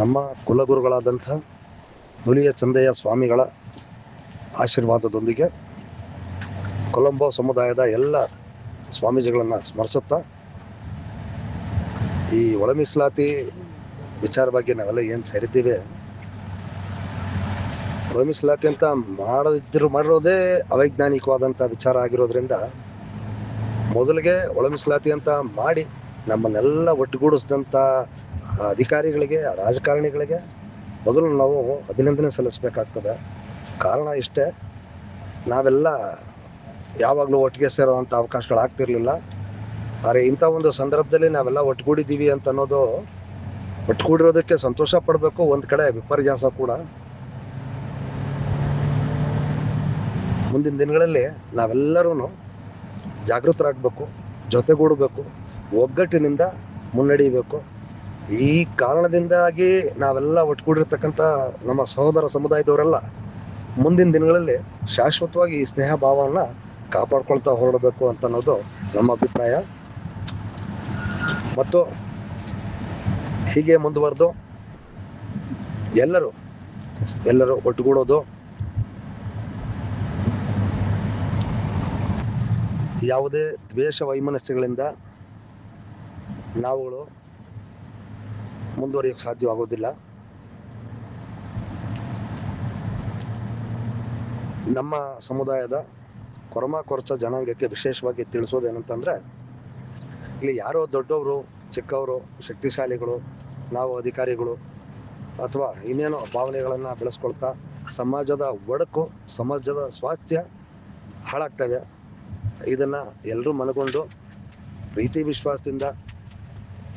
ನಮ್ಮ ಕುಲಗುರುಗಳಾದಂಥ ನುಲಿಯ ಚಂದಯ್ಯ ಸ್ವಾಮಿಗಳ ಆಶೀರ್ವಾದದೊಂದಿಗೆ ಕೊಲಂಬೋ ಸಮುದಾಯದ ಎಲ್ಲ ಸ್ವಾಮೀಜಿಗಳನ್ನು ಸ್ಮರಿಸುತ್ತಾ ಈ ಒಳ ಮೀಸಲಾತಿ ವಿಚಾರ ಬಗ್ಗೆ ನಾವೆಲ್ಲ ಏನು ಸೇರಿದ್ದೀವಿ, ಒಳ ಮೀಸಲಾತಿ ಅಂತ ಮಾಡಿರೋದೇ ಅವೈಜ್ಞಾನಿಕವಾದಂಥ ವಿಚಾರ ಆಗಿರೋದ್ರಿಂದ ಮೊದಲಿಗೆ ಒಳ ಮೀಸಲಾತಿ ಅಂತ ಮಾಡಿ ನಮ್ಮನ್ನೆಲ್ಲ ಒಟ್ಟುಗೂಡಿಸಿದಂಥ ಅಧಿಕಾರಿಗಳಿಗೆ, ರಾಜಕಾರಣಿಗಳಿಗೆ ಮೊದಲು ನಾವು ಅಭಿನಂದನೆ ಸಲ್ಲಿಸಬೇಕಾಗ್ತದೆ. ಕಾರಣ ಇಷ್ಟೇ, ನಾವೆಲ್ಲ ಯಾವಾಗಲೂ ಒಟ್ಟಿಗೆ ಸೇರುವಂಥ ಅವಕಾಶಗಳಾಗ್ತಿರ್ಲಿಲ್ಲ. ಆದರೆ ಇಂಥ ಒಂದು ಸಂದರ್ಭದಲ್ಲಿ ನಾವೆಲ್ಲ ಒಟ್ಟುಗೂಡಿದ್ದೀವಿ ಅಂತ ಅನ್ನೋದು, ಒಟ್ಟುಗೂಡಿರೋದಕ್ಕೆ ಸಂತೋಷ ಪಡಬೇಕು, ಒಂದು ಕಡೆ ವಿಪರ್ಯಾಸ ಕೂಡ. ಮುಂದಿನ ದಿನಗಳಲ್ಲಿ ನಾವೆಲ್ಲರೂ ಜಾಗೃತರಾಗಬೇಕು, ಜೊತೆಗೂಡಬೇಕು, ಒಗ್ಗಟ್ಟಿನಿಂದ ಮುನ್ನಡೆಯಬೇಕು. ಈ ಕಾರಣದಿಂದಾಗಿ ನಾವೆಲ್ಲ ಒಟ್ಟುಗೂಡಿರ್ತಕ್ಕಂಥ ನಮ್ಮ ಸಹೋದರ ಸಮುದಾಯದವರೆಲ್ಲ ಮುಂದಿನ ದಿನಗಳಲ್ಲಿ ಶಾಶ್ವತವಾಗಿ ಈ ಸ್ನೇಹ ಭಾವವನ್ನು ಕಾಪಾಡ್ಕೊಳ್ತಾ ಹೊರಡಬೇಕು ಅಂತ ಅನ್ನೋದು ನಮ್ಮ ಅಭಿಪ್ರಾಯ. ಮತ್ತು ಹೀಗೆ ಮುಂದುವರೆದು ಎಲ್ಲರೂ ಒಟ್ಟುಗೂಡೋದು, ಯಾವುದೇ ದ್ವೇಷ ವೈಮನಸ್ಯಗಳಿಂದ ನಾವುಗಳು ಮುಂದುವರಿಯೋಕ್ಕೆ ಸಾಧ್ಯವಾಗೋದಿಲ್ಲ. ನಮ್ಮ ಸಮುದಾಯದ ಕೊರಮ ಕೊರಚ ಜನಾಂಗಕ್ಕೆ ವಿಶೇಷವಾಗಿ ತಿಳಿಸೋದೇನಂತಂದರೆ, ಇಲ್ಲಿ ಯಾರೋ ದೊಡ್ಡವರು, ಚಿಕ್ಕವರು, ಶಕ್ತಿಶಾಲಿಗಳು, ನಾವು ಅಧಿಕಾರಿಗಳು ಅಥವಾ ಇನ್ನೇನೋ ಭಾವನೆಗಳನ್ನು ಬೆಳೆಸ್ಕೊಳ್ತಾ ಸಮಾಜದ ಒಡಕು, ಸಮಾಜದ ಸ್ವಾಸ್ಥ್ಯ ಹಾಳಾಗ್ತದೆ. ಇದನ್ನು ಎಲ್ಲರೂ ಮನಗೊಂಡು ಪ್ರೀತಿ ವಿಶ್ವಾಸದಿಂದ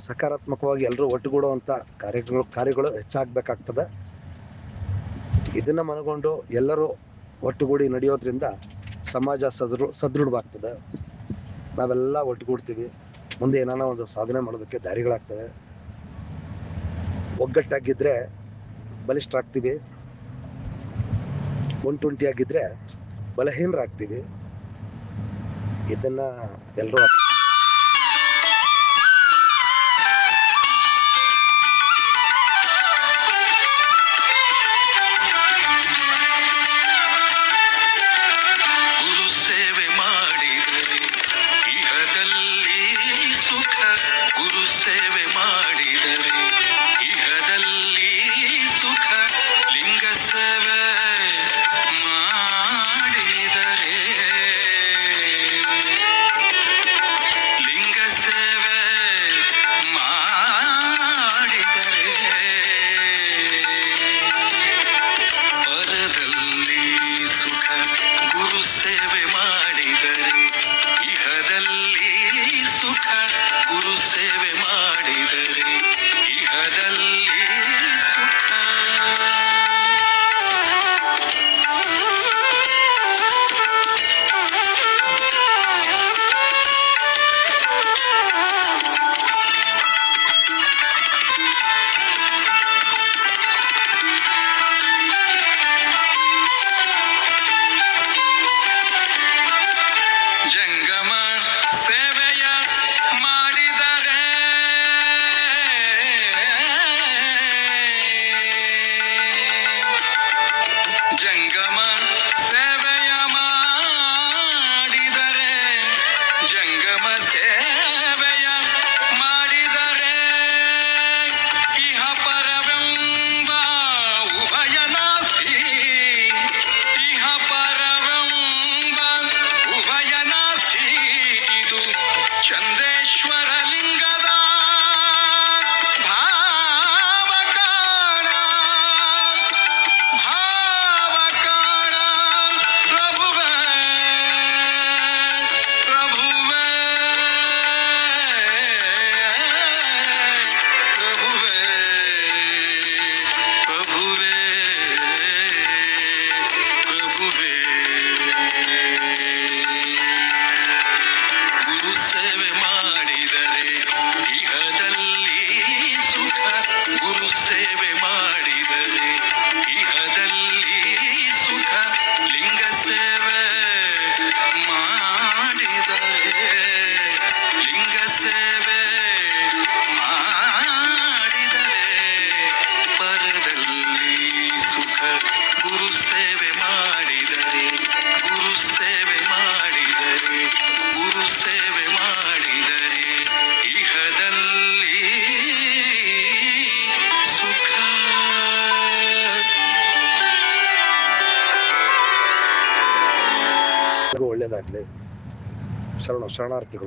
ಸಕಾರಾತ್ಮಕವಾಗಿ ಎಲ್ಲರೂ ಒಟ್ಟುಗೂಡುವಂಥ ಕಾರ್ಯಗಳು ಹೆಚ್ಚಾಗಬೇಕಾಗ್ತದೆ. ಇದನ್ನು ಮನಗೊಂಡು ಎಲ್ಲರೂ ಒಟ್ಟುಗೂಡಿ ನಡೆಯೋದ್ರಿಂದ ಸಮಾಜ ಸದೃಢವಾಗ್ತದೆ. ನಾವೆಲ್ಲ ಒಟ್ಟುಗೂಡ್ತೀವಿ, ಮುಂದೆ ಏನಾನ ಒಂದು ಸಾಧನೆ ಮಾಡೋದಕ್ಕೆ ದಾರಿಗಳಾಗ್ತವೆ. ಒಗ್ಗಟ್ಟಾಗಿದ್ದರೆ ಬಲಿಷ್ಠರಾಗ್ತೀವಿ, ಒಂಟುಂಟಿಯಾಗಿದ್ದರೆ ಬಲಹೀನರಾಗ್ತೀವಿ. ಇದನ್ನು ಎಲ್ಲರೂ ಗುರು ಸೇವೆ ಮಾಡಿದರೆ ಗುರು ಸೇವೆ ಮಾಡಿದರೆ ಗುರು ಸೇವೆ ಮಾಡಿದರೆ ಇಹದಲ್ಲಿ ಸುಖ. ಒಳ್ಳೇದಾಗ್ಲಿ. ಶರಣಾರ್ಥಿಗಳು.